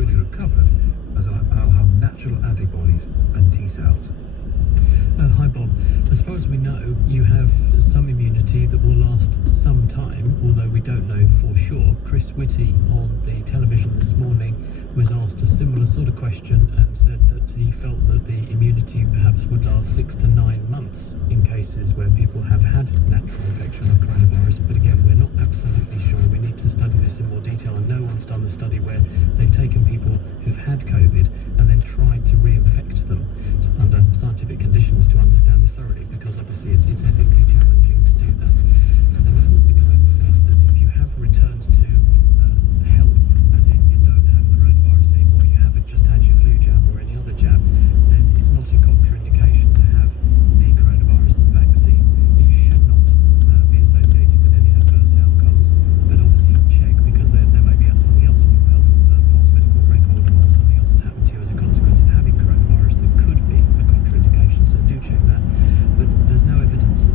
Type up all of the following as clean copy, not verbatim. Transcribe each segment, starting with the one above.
fully recovered, as I'll have natural antibodies and T cells. Hi Bob. As far as we know, you have some immunity that will last some time, although we don't know for sure. Chris Whitty on the television this morning was asked a similar sort of question and said that he felt that the immunity perhaps would last 6 to 9 months in cases where people have had natural infection with coronavirus. But again, we're not absolutely sure. We need to study this in more detail, and no one's done the study where they've taken people who've had COVID and then tried to reinfect them under scientific conditions to understand this thoroughly, because obviously it's ethically challenging to do that. And the moment the guy said that if you have returned to health, as in you don't have coronavirus anymore, you haven't just had your flu jab or any other jab, then it's not a contraindication to have the coronavirus vaccine. It should not be associated with any adverse outcomes, but obviously check, because there may be something else in your health, past medical record, or something else has happened to you as a consequence of having coronavirus that could be a contraindication, so do check that. But there's no evidence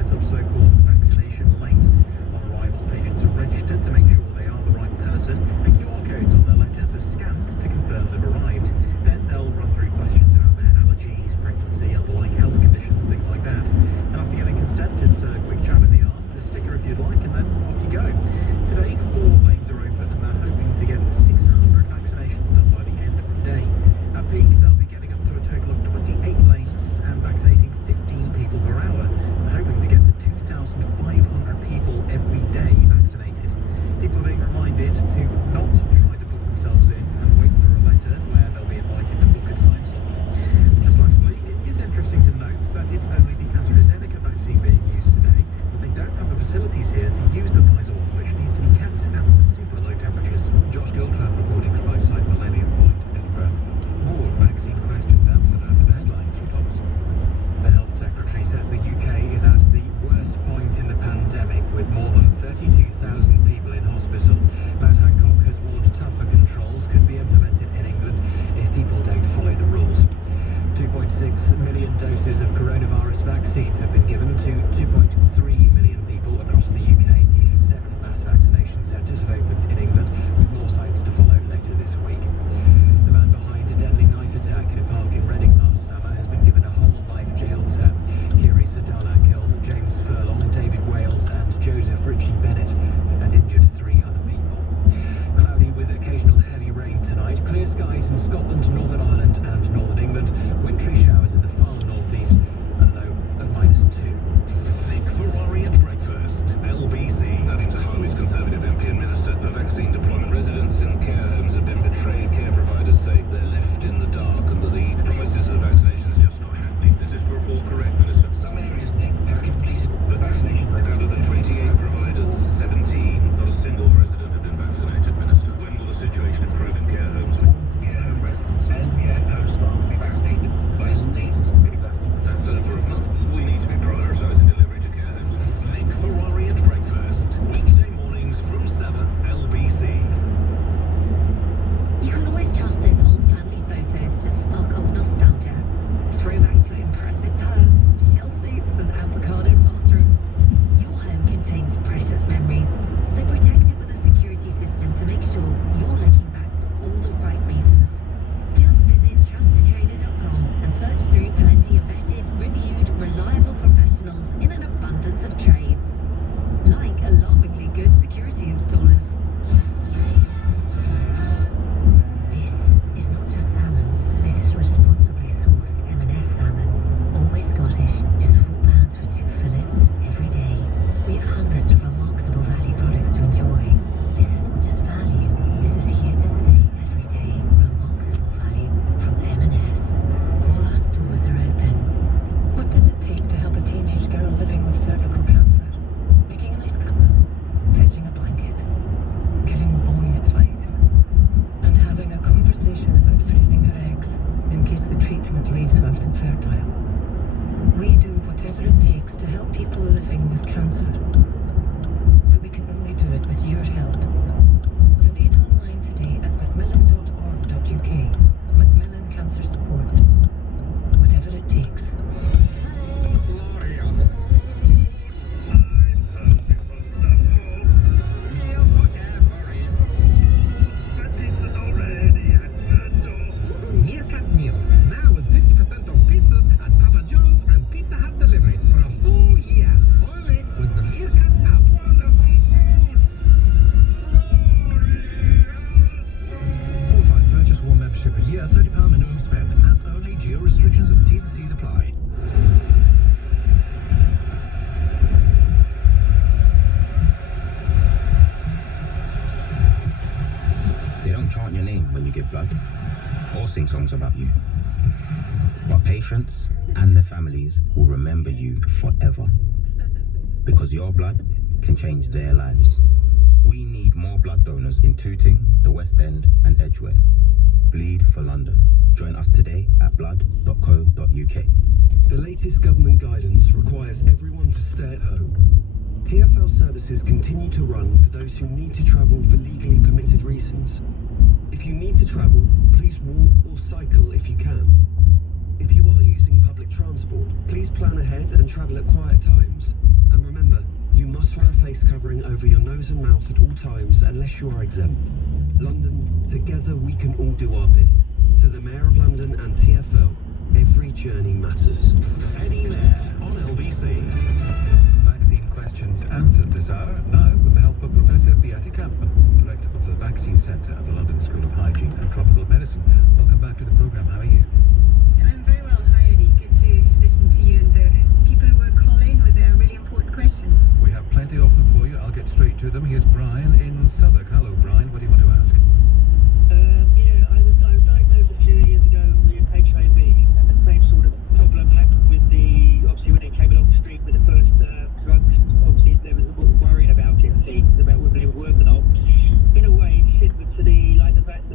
set up so-called vaccination lanes. On arrival, patients are registered to make sure they are the right person, and QR codes on their letters are scanned to confirm they've arrived. Then they'll run through questions about their allergies, pregnancy, underlying health conditions, things like that. And after getting consent, it's a quick jab in the arm, a sticker if you'd like, and then off you go. Today, 4 lanes are open, and they're hoping to get 600 vaccinations done by the end of the day. At peak, they'll be getting up to a total of 28 lanes and vaccinating 15 people per hour. They're hoping to get to 2,500 people every day vaccinated. People are being reminded to not try to book themselves in and wait for a letter where they'll be invited to book a time slot. Just lastly, it is interesting to note that it's only the AstraZeneca vaccine being used today, as they don't have the facilities here to use the Pfizer one, which needs to be kept at super low temperatures. Josh Giltrap reporting from outside Millennium Point in Birmingham. More vaccine questions answered after the headlines from Thomas. The Health Secretary says the UK is at the worst point in the pandemic, with more than 32,000 people in hospital. Matt Hancock has warned tougher controls could be implemented in England if people don't follow the rules. 2.6 million doses of coronavirus vaccine have been given to 2.3 million people across the UK. 7 mass vaccination centres have opened in England, with more sites to follow later this week. The man behind a deadly knife attack in a park in Reading last summer has been given a whole life jail term. Kiri Sadala killed James Furlong, David Wales and Joseph Ritchie Bennett and injured 3 other people. Cloudy with occasional heavy rain tonight. Clear skies in Scotland, Northern Ireland and Northern England. Wintry showers in the far northeast. A low of -2. Nick Ferrari at breakfast. LBC. Nadim Zahawi's Conservative MP and Minister for Vaccine Deployment. Residents in care homes have been betrayed. Care providers say they're left in the dark and the promises of vaccinations just not happening. This is report correct, Minister? Some areas, Nick, have completed the vaccination program. Out of the 28 providers, 17, not a single resident have been vaccinated, Minister. When will the situation improve in care homes? Care home residents and care home staff will be vaccinated by the latest November. That's over a month. We need to be prioritising delivery to care homes. Nick Ferrari at breakfast. Weekday mornings from 7, LBC. You can always trust those old family photos to spark off nostalgia. Throwback to impressive perms, shell suits and avocado bathrooms. Your home contains precious memories, so protect it with a security system to make sure you're looking back for all the right reasons. Just visit trustedtrader.com and search through plenty of vetted, reviewed, reliable professionals in an abundance of trades. Like alarmingly good security installers. This is not just salmon. This is responsibly sourced M&S salmon. Always Scottish, just £4 for 2 fillets every day. We have hundreds of remarkable value products to enjoy. This is not just value. This is here to stay every day. Remarkable value from M&S. All our stores are open. What does it take to help a teenage girl living with cervical cancer? Making a nice cuppa, fetching a blanket, giving boy advice, and having a conversation about freezing her eggs in case the treatment leaves her infertile. We do whatever it takes to help people living with cancer, but we can only do it with your help. Donate online today at macmillan.org.uk. Macmillan Cancer Support. Whatever it takes. Meerkat meals, now with 50% off pizzas at Papa John's and Pizza Hut delivery for a whole year. Only with the Meerkat app. Wonderful food! Glorious! Qualified purchase 1 membership a year, £30 minimum spend. App only, geo restrictions and T's and C's apply. They don't chant your name when you give blood or sing songs about you. But patients and their families will remember you forever. Because your blood can change their lives. We need more blood donors in Tooting, the West End and Edgware. Bleed for London. Join us today at blood.co.uk. The latest government guidance requires everyone to stay at home. TfL services continue to run for those who need to travel for legally permitted reasons. If you need to travel, please walk or cycle if you can. If you are using public transport, Please plan ahead and travel at quiet times. And remember, you must wear a face covering over your nose and mouth at all times unless you are exempt. London, together we can all do our bit. To the Mayor of London and TfL, every journey matters. Eddie Mayor on LBC. Vaccine questions answered this hour, now with the help of Professor Beate Kampmann, Director of the Vaccine Centre at the London School of Hygiene and Tropical Medicine. Welcome back to the programme. How are you? I'm very well. Hi, Eddie. Good to listen to you and the people who are calling with their really important questions. We have plenty of them for you. I'll get straight to them. Here's Brian in Southwark. Hello, Brian. What do you want to ask? I was diagnosed a few years ago with HIV, and the same sort of problem happened with obviously when it came along the street with the first drugs. Obviously there was worrying about it, about whether they would work or not. In a way, it's similar to the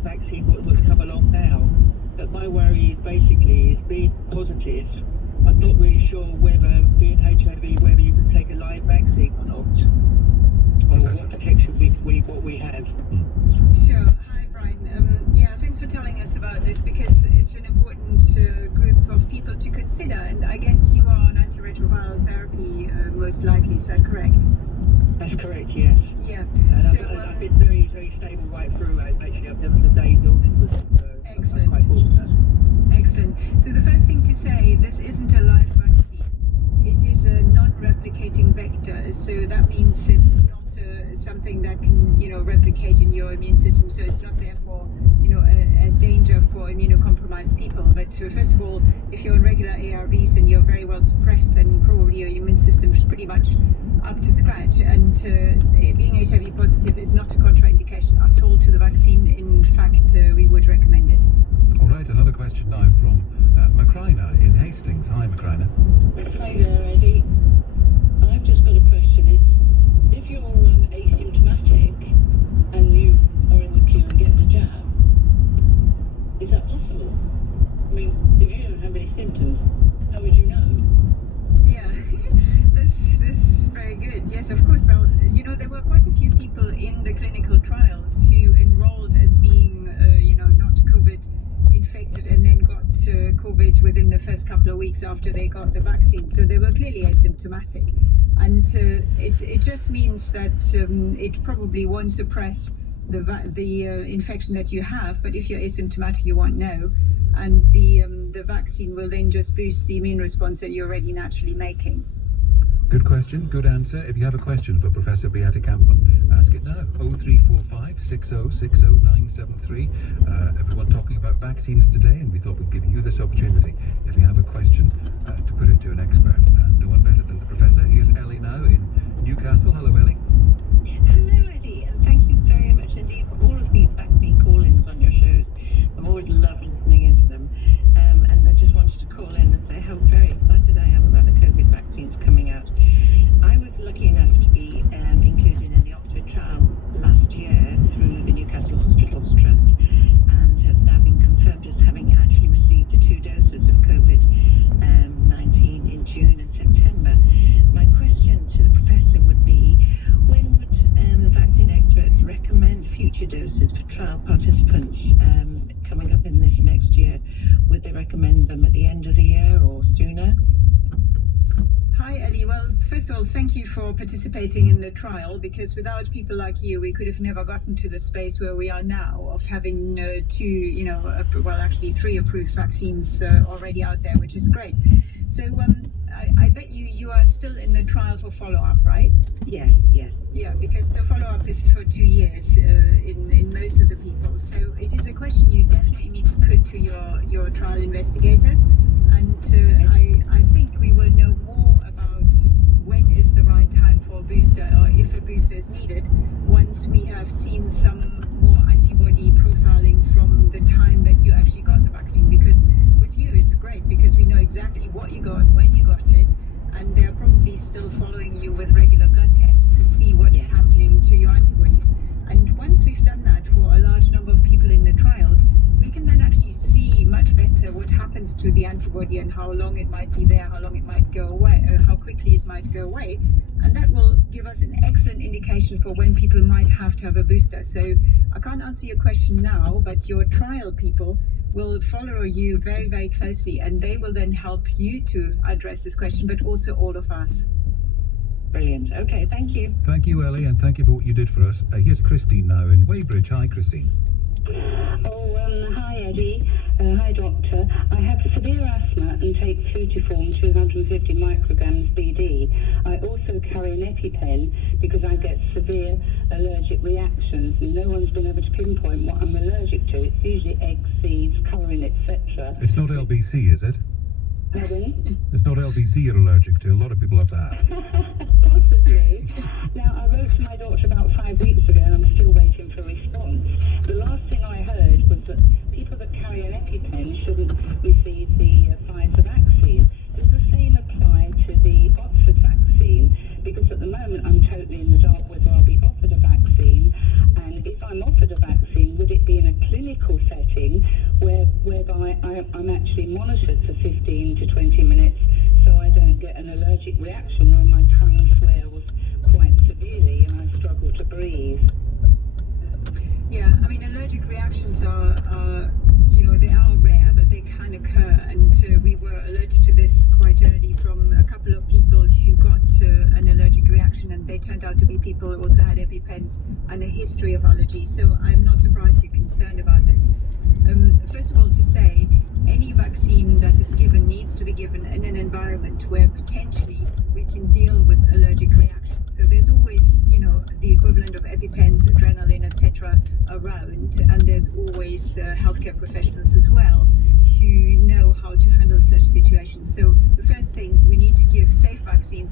vaccine what's come along now. But my worry is basically being positive. I'm not really sure whether being HIV, whether you can take a live vaccine or not, or what protection we have. Sure. Hi, Brian. Thanks for telling us about this because it's an important group of people to consider. And I guess you are on antiretroviral therapy, most likely. Is that correct? That's correct. Yes. Yeah. And So I've been very, very stable right through. Actually, I've done the days illness was excellent. quite fortunate. Excellent. So the first thing to say, this isn't a live vaccine. It is a non-replicating vector. So that means it's not something that can, replicate in your immune system. So it's not therefore, a danger for immunocompromised people. But first of all, if you're on regular ARVs and you're very well suppressed, then probably your immune system is pretty much up to scratch. And being HIV positive is not a contraindication at all to the vaccine. In fact, we would recommend it. All right, another question now from Macrina in Hastings. Hi, Macrina. Hi there, Eddie. I've just got a question. If you're asymptomatic and you are in the queue and get the jab, is that possible? I mean, if you don't have any symptoms, how would you know? Yeah, this is very good. Yes, of course. Well, there were quite a few people in the clinical trials who enrolled as being, not COVID infected and then got COVID within the first couple of weeks after they got the vaccine. So they were clearly asymptomatic. And it just means that it probably won't suppress the infection that you have. But if you're asymptomatic, you won't know. And the vaccine will then just boost the immune response that you're already naturally making. Good question, good answer. If you have a question for Professor Beate Kampmann, ask it now. 0345 6060 973. Everyone talking about vaccines today, and we thought we'd give you this opportunity if you have a question to put it to an expert. And no one better than the Professor. Here's Ellie now in Newcastle. Hello, Ellie. Hello, Eddie, and thank you very much indeed for all of these vaccine call-ins on your shows. I'm always love listening into them. And I just wanted to call in and say how very excited I am about the COVID vaccines coming out. I was lucky enough to be included in the Oxford trial last year through the Newcastle Hospitals Trust and have now been confirmed as having actually received the 2 doses of COVID-19 in June and September. My question to the professor would be, when would the vaccine experts recommend future doses for trial participants coming up in this next year? Would they recommend them at the end of the year or sooner? Hi, Ellie. Well, first of all, thank you for participating in the trial, because without people like you, we could have never gotten to the space where we are now of having actually 3 approved vaccines already out there, which is great. So I bet you are still in the trial for follow-up, right? Yes. Yeah, because the follow-up is for 2 years in most of the people. So it is a question you definitely need to put to your trial investigators. And I think we will know more about when is the right time for a booster, or if a booster is needed, once we have seen some more antibody profiling from the time that you actually got the vaccine. Because with you, it's great because we know exactly what you got, when you got it, and they're probably still following you with regular blood tests to see what is happening to your antibodies. And once we've done that for a large number of people in the trials, we can then actually see much better what happens to the antibody and how long it might be there, how long it might go away, or how quickly it might go away. And that will give us an excellent indication for when people might have to have a booster. So I can't answer your question now, but your trial people will follow you very, very closely, and they will then help you to address this question, but also all of us. Brilliant. Okay, thank you. Thank you, Ellie, and thank you for what you did for us. Here's Christine now in Weybridge. Hi, Christine. Hi Eddie. Hi Doctor. I have severe asthma and take Flutiform 250 micrograms BD. I also carry an EpiPen because I get severe allergic reactions and no one's been able to pinpoint what I'm allergic to. It's usually eggs, seeds, colouring, etc. It's not LBC, is it? Pardon? It's not LBC you're allergic to. A lot of people have that. Possibly. Now, I wrote to my doctor about 5 weeks ago and I'm still waiting for a response. The last thing I heard was that people that carry an EpiPen shouldn't receive the Pfizer vaccine. Does the same apply to the Oxford vaccine? Because at the moment I'm totally in the dark whether I'll be offered a vaccine, and if I'm offered a vaccine, would it be in a clinical setting whereby I'm actually monitored for 15 to 20 minutes so I don't get an allergic reaction where my tongue swells quite severely and I struggle to breathe? Yeah, I mean, allergic reactions are they are rare, but they can occur, and we were alerted to this quite early from a couple of people who got an allergic reaction, and they turned out to be people who also had EpiPens and a history of allergies, so I'm not surprised you're concerned about this. First of all, to say, any vaccine that is given needs to be given in an environment where potentially we can deal with allergic reactions. So there's always, the equivalent of EpiPens, adrenaline, etc. around, and there's always healthcare professionals as well who know how to handle such situations. So the first thing, we need to give safe vaccines in